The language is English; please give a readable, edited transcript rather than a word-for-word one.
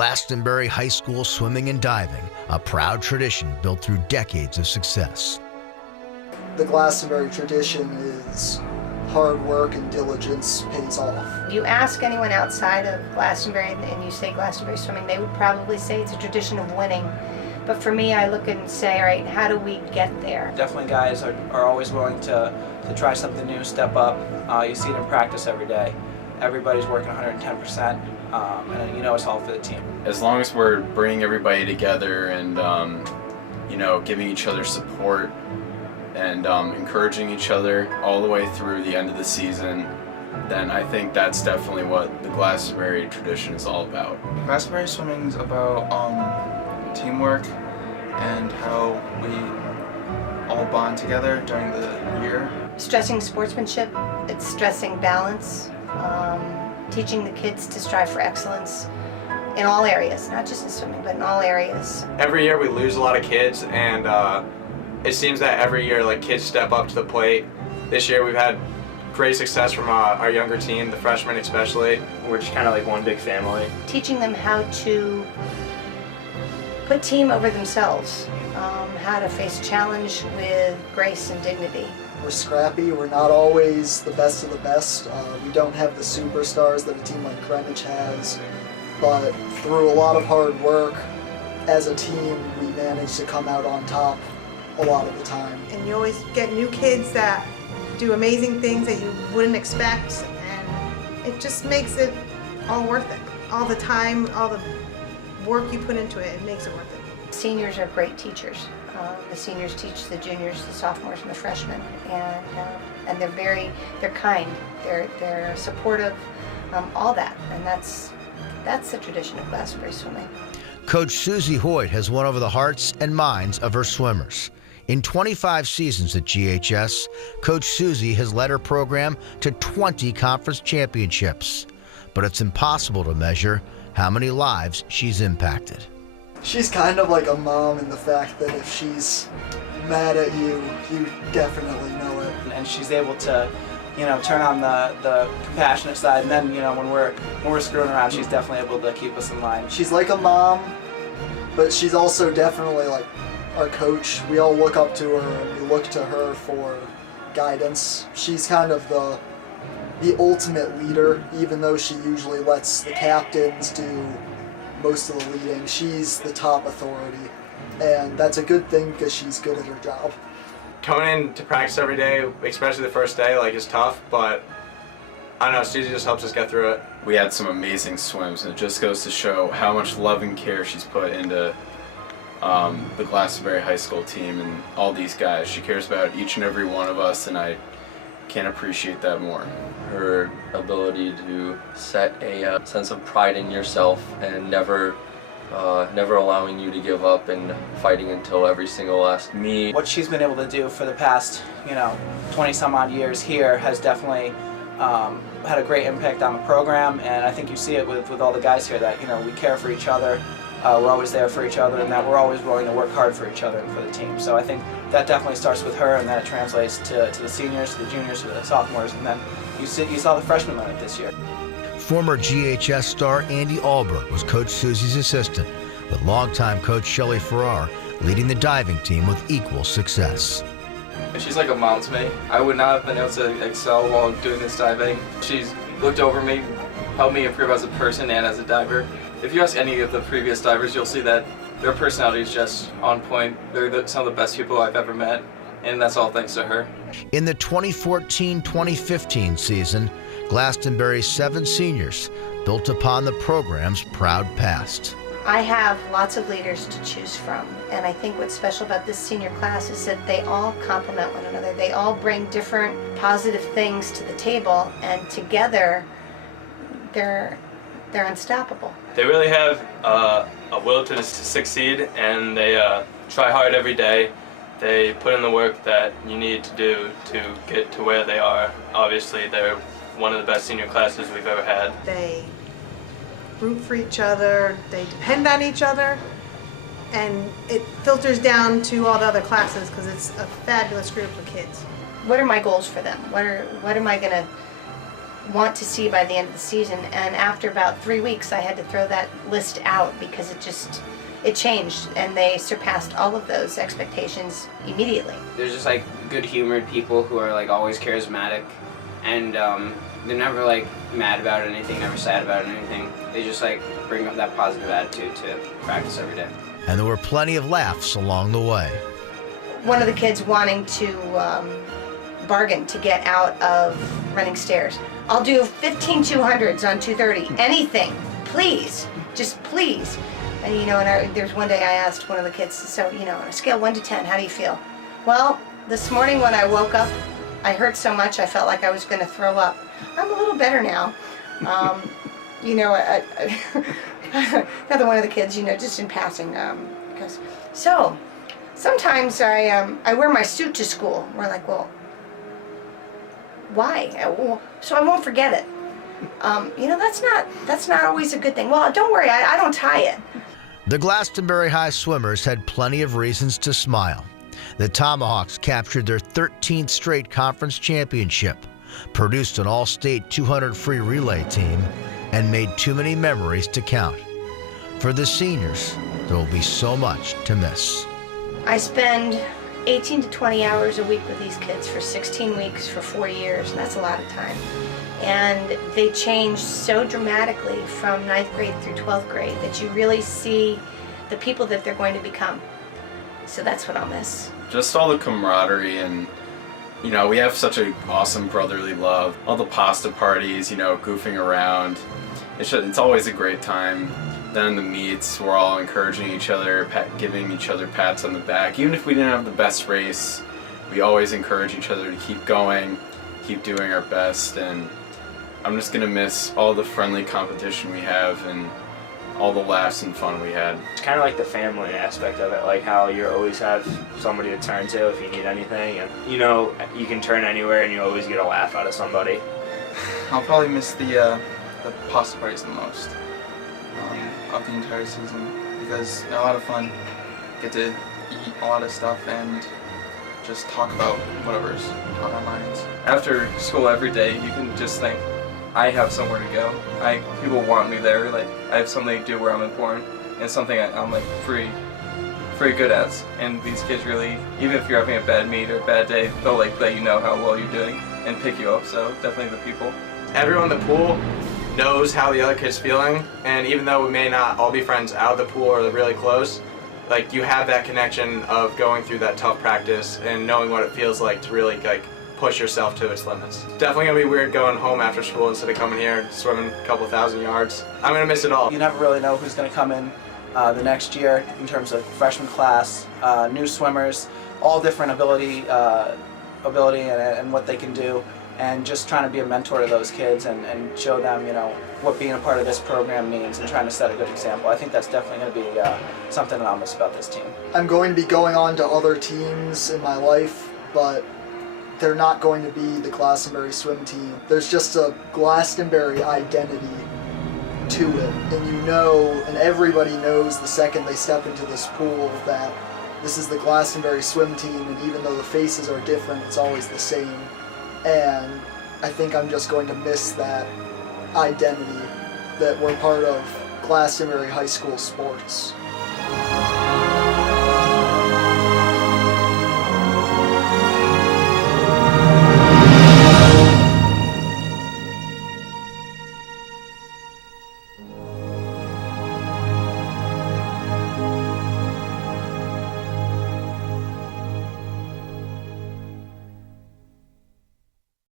Glastonbury High School Swimming and Diving, a proud tradition built through decades of success. The Glastonbury tradition is hard work and diligence pays off. If you ask anyone outside of Glastonbury and you say Glastonbury swimming, they would probably say it's a tradition of winning. But for me, I look and say, all right, how do we get there? Definitely guys are always willing to try something new, step up. You see it in practice every day. Everybody's working 110%, and you know it's all for the team. As long as we're bringing everybody together and giving each other support and encouraging each other all the way through the end of the season, then I think that's definitely what the Glastonbury tradition is all about. Glastonbury swimming is about teamwork and how we all bond together during the year. Stressing sportsmanship, it's stressing balance, teaching the kids to strive for excellence in all areas, not just in swimming, but in all areas. Every year we lose a lot of kids, and it seems that every year kids step up to the plate. This year we've had great success from our younger team, the freshmen especially. We're just kind of like one big family. Teaching them how to put team over themselves, how to face challenge with grace and dignity. We're scrappy, we're not always the best of the best. We don't have the superstars that a team like Greenwich has, but through a lot of hard work, as a team, we manage to come out on top a lot of the time. And you always get new kids that do amazing things that you wouldn't expect, and it just makes it all worth it. All the time, all the work you put into it, it makes it worth it. Seniors are great teachers. The seniors teach the juniors, the sophomores, and the freshmen, and they're kind, they're supportive, all that, and that's the tradition of Glastonbury swimming. Coach Susie Hoyt has won over the hearts and minds of her swimmers. In 25 seasons at GHS, Coach Susie has led her program to 20 conference championships, but it's impossible to measure how many lives she's impacted. She's kind of like a mom in the fact that if she's mad at you, you definitely know it. And she's able to, turn on the compassionate side, and then, when we're screwing around, she's definitely able to keep us in line. She's like a mom, but she's also definitely like our coach. We all look up to her and we look to her for guidance. She's kind of the ultimate leader, even though she usually lets the captains do most of the leading. She's the top authority, and that's a good thing because she's good at her job. Coming in to practice every day, especially the first day, is tough, but I don't know, Susie just helps us get through it. We had some amazing swims, and it just goes to show how much love and care she's put into the Glastonbury High School team and all these guys. She cares about each and every one of us, and I can't appreciate that more. Her ability to set a sense of pride in yourself and never allowing you to give up and fighting until every single last meet. What she's been able to do for the past, 20 some odd years here has definitely had a great impact on the program, and I think you see it with all the guys here that, we care for each other, we're always there for each other, and that we're always willing to work hard for each other and for the team. So I think that definitely starts with her, and then it translates to the seniors, to the juniors, to the sophomores, and then you saw the freshmen learn it this year. Former GHS star Andy Alberg was Coach Susie's assistant, with longtime coach Shelley Farrar leading the diving team with equal success. She's like a mom to me. I would not have been able to excel while doing this diving. She's looked over me, helped me improve as a person and as a diver. If you ask any of the previous divers, you'll see that their personality is just on point. They're some of the best people I've ever met, and that's all thanks to her. In the 2014-2015 season, Glastonbury's 7 seniors built upon the program's proud past. I have lots of leaders to choose from, and I think what's special about this senior class is that they all complement one another. They all bring different positive things to the table, and together they're unstoppable. They really have a will to succeed, and they try hard every day. They put in the work that you need to do to get to where they are. Obviously, they're one of the best senior classes we've ever had. They root for each other, they depend on each other, and it filters down to all the other classes because it's a fabulous group of kids. What are my goals for them? What am I gonna want to see by the end of the season. And after about 3 weeks, I had to throw that list out because it changed, and they surpassed all of those expectations immediately. There's just like good-humored people who are like always charismatic, and they're never like mad about anything, never sad about anything. They just like bring up that positive attitude to practice every day. And there were plenty of laughs along the way. One of the kids wanting to bargain to get out of running stairs. I'll do 15 200s on 230, anything, please, just please. And there's one day I asked one of the kids, so on a scale 1 to 10, how do you feel? Well, this morning when I woke up, I hurt so much I felt like I was going to throw up. I'm a little better now. Another one of the kids, just in passing, goes, so sometimes I wear my suit to school. We're like, well, why? So I won't forget it. That's not always a good thing. Well, don't worry, I don't tie it. The Glastonbury High swimmers had plenty of reasons to smile. The Tomahawks captured their 13th straight conference championship, produced an all-state 200 free relay team, and made too many memories to count. For the seniors, there will be so much to miss. I spend 18 to 20 hours a week with these kids for 16 weeks for 4 years, and that's a lot of time. And they change so dramatically from 9th grade through 12th grade that you really see the people that they're going to become. So that's what I'll miss. Just all the camaraderie, and we have such an awesome brotherly love. All the pasta parties, goofing around. It's always a great time. Then in the meets, we're all encouraging each other, giving each other pats on the back. Even if we didn't have the best race, we always encourage each other to keep going, keep doing our best. And I'm just going to miss all the friendly competition we have and all the laughs and fun we had. It's kind of like the family aspect of it, like how you always have somebody to turn to if you need anything, and you can turn anywhere and you always get a laugh out of somebody. I'll probably miss the pasta parties the most of the entire season, because they're a lot of fun. Get to eat a lot of stuff and just talk about whatever's on our minds. After school every day, you can just think, I have somewhere to go. People want me there. Like, I have something to do where I'm important, and something I'm like pretty good at. And these kids really, even if you're having a bad meet or a bad day, they'll like let you know how well you're doing and pick you up. So definitely the people. Everyone in the pool knows how the other kid's feeling, and even though we may not all be friends out of the pool or really close, like, you have that connection of going through that tough practice and knowing what it feels like to really push yourself to its limits. Definitely gonna be weird going home after school instead of coming here and swimming a couple thousand yards. I'm gonna miss it all. You never really know who's going to come in the next year in terms of freshman class, new swimmers, all different ability and what they can do, and just trying to be a mentor to those kids and show them, what being a part of this program means and trying to set a good example. I think that's definitely going to be something that I'll miss about this team. I'm going to be going on to other teams in my life, but they're not going to be the Glastonbury swim team. There's just a Glastonbury identity to it, and everybody knows the second they step into this pool that this is the Glastonbury swim team, and even though the faces are different, it's always the same. And I think I'm just going to miss that identity that we're part of Glastonbury High School sports.